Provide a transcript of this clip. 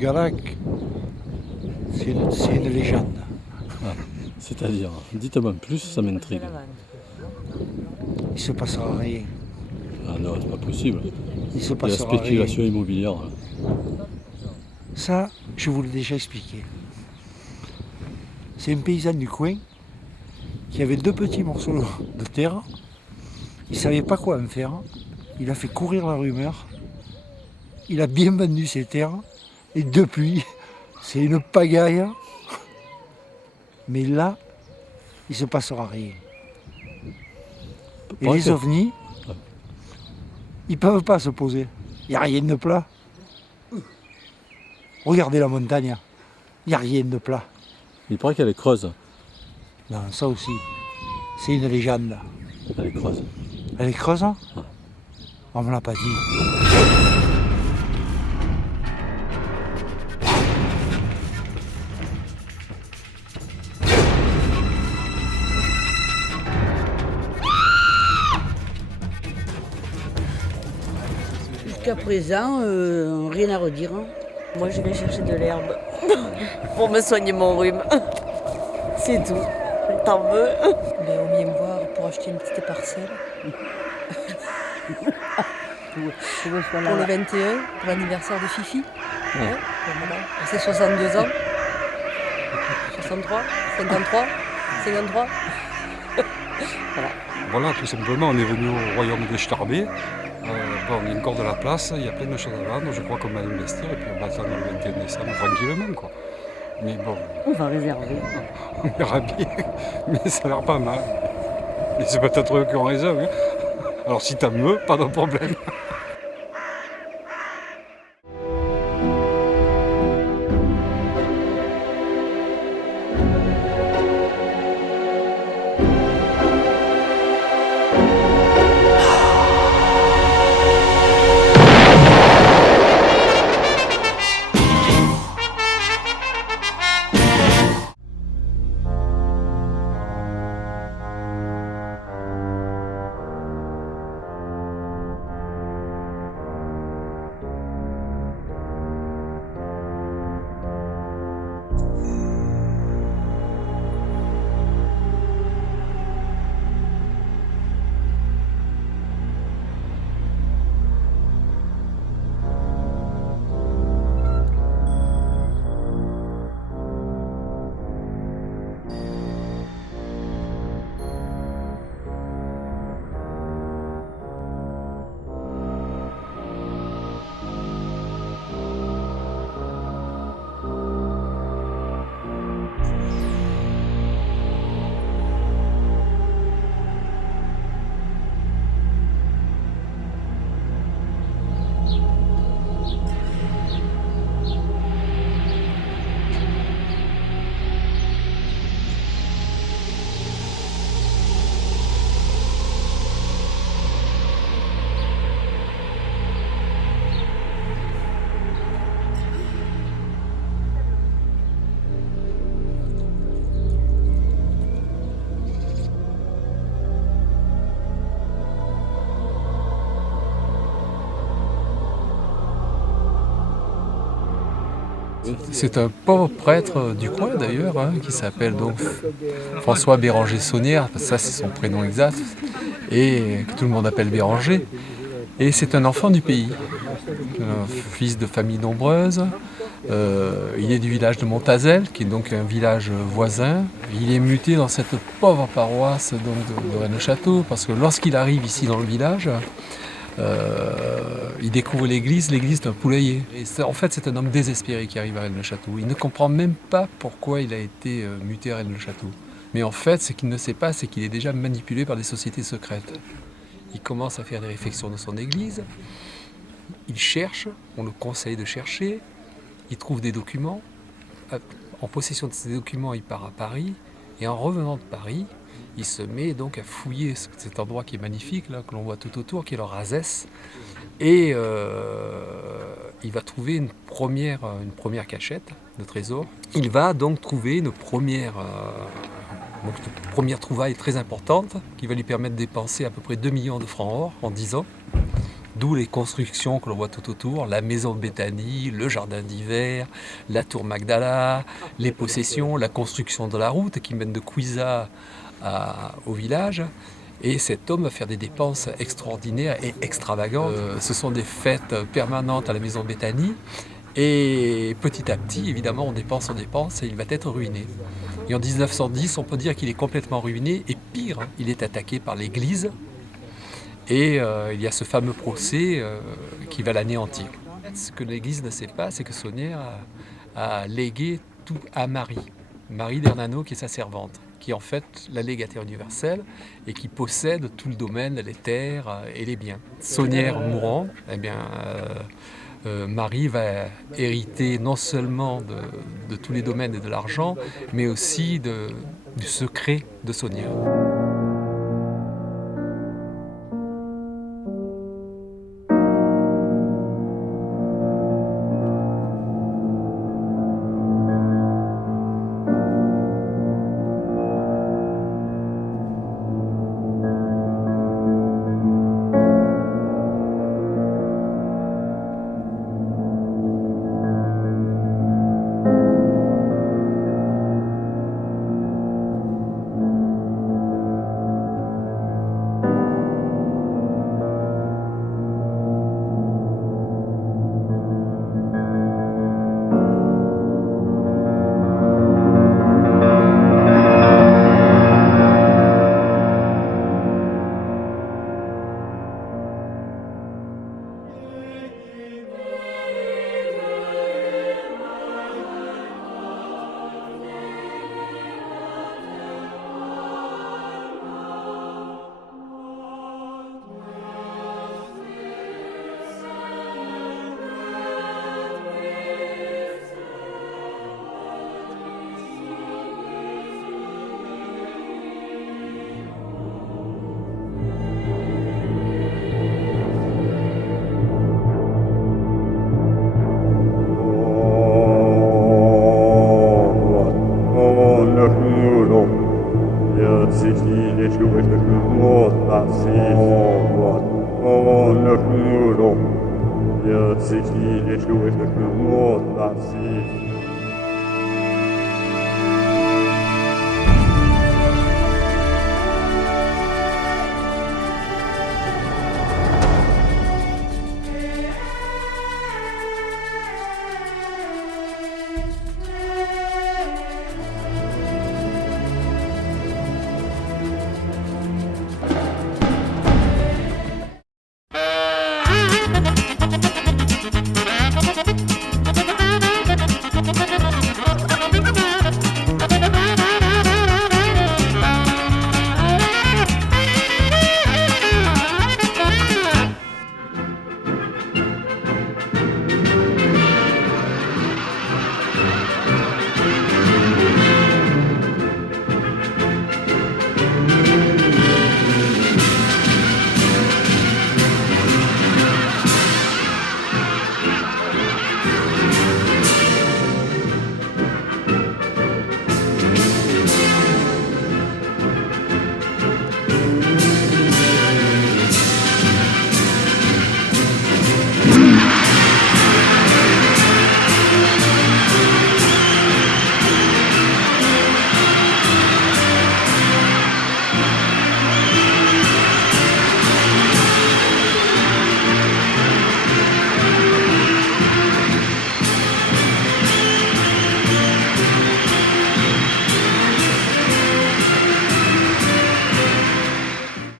Galac, c'est une légende. Ah, c'est-à-dire, dites-moi plus, ça m'intrigue. Il se passera rien. Ah non, c'est pas possible. Il se Il y a la passera spéculation rien. immobilière. Là. Ça, je vous l'ai déjà expliqué. C'est un paysan du coin qui avait 2 petits morceaux de terre. Il ne savait pas quoi en faire. Il a fait courir la rumeur. Il a bien vendu ses terres. Et depuis, c'est une pagaille. Mais là, il ne se passera rien. Et les ovnis, ils ne peuvent pas se poser. Il n'y a rien de plat. Regardez la montagne. Il n'y a rien de plat. Il paraît qu'elle est creuse. Non, ça aussi, c'est une légende. Elle est creuse. Elle est creuse, hein? On ne me l'a pas dit. Jusqu'à présent, rien à redire. Hein. Moi, je vais chercher de l'herbe pour me soigner mon rhume. C'est tout. T'en veux? Ben, on vient me voir pour acheter une petite parcelle. Pour le 21, pour l'anniversaire de Fifi. Ouais. Voilà. C'est 62 ans. 63, 53, 53. Voilà, tout simplement, on est venu au royaume de Starbé. Bon, il y a encore de la place, il y a plein de choses à vendre, je crois qu'on va investir et puis on va attendre le 21 décembre tranquillement, quoi. Mais bon, On va réserver. on verra bien, mais ça a l'air pas mal. Mais c'est peut-être eux qui ont raison, hein. Alors si t'en veux, pas de problème. C'est un pauvre prêtre du coin d'ailleurs, hein, qui s'appelle donc François Béranger-Saunière, parce que ça c'est son prénom exact, et que tout le monde appelle Béranger. Et c'est un enfant du pays, un fils de famille nombreuse. Il est du village de Montazel, qui est donc un village voisin. Il est muté dans cette pauvre paroisse donc, de Rennes-le-Château, parce que lorsqu'il arrive ici dans le village, il découvre l'église d'un poulailler. Et en fait, c'est un homme désespéré qui arrive à Rennes-le-Château. Il ne comprend même pas pourquoi il a été muté à Rennes-le-Château. Mais en fait, ce qu'il ne sait pas, c'est qu'il est déjà manipulé par des sociétés secrètes. Il commence à faire des réflexions dans son église. Il cherche, on le conseille de chercher. Il trouve des documents. En possession de ces documents, il part à Paris. Et en revenant de Paris, il se met donc à fouiller cet endroit qui est magnifique, là, que l'on voit tout autour, qui est le Razès. Et il va trouver une première cachette de trésor. Il va donc trouver une première trouvaille très importante qui va lui permettre de dépenser à peu près 2 millions de francs or en 10 ans. D'où les constructions que l'on voit tout autour, la maison de Béthanie, le jardin d'hiver, la tour Magdala, les possessions, la construction de la route qui mène de Cuisa au village. Et cet homme va faire des dépenses extraordinaires et extravagantes. Ce sont des fêtes permanentes à la maison de Béthanie. Et petit à petit, évidemment, on dépense et il va être ruiné. Et en 1910, on peut dire qu'il est complètement ruiné. Et pire, il est attaqué par l'Église. Et il y a ce fameux procès qui va l'anéantir. Ce que l'Église ne sait pas, c'est que Saunière a légué tout à Marie d'Hernano, qui est sa servante, qui est en fait la légataire universelle et qui possède tout le domaine, les terres et les biens. Saunière mourant, eh bien, Marie va hériter non seulement de tous les domaines et de l'argent, mais aussi du secret de Saunière. Sich die Schuhe für Mord, was sie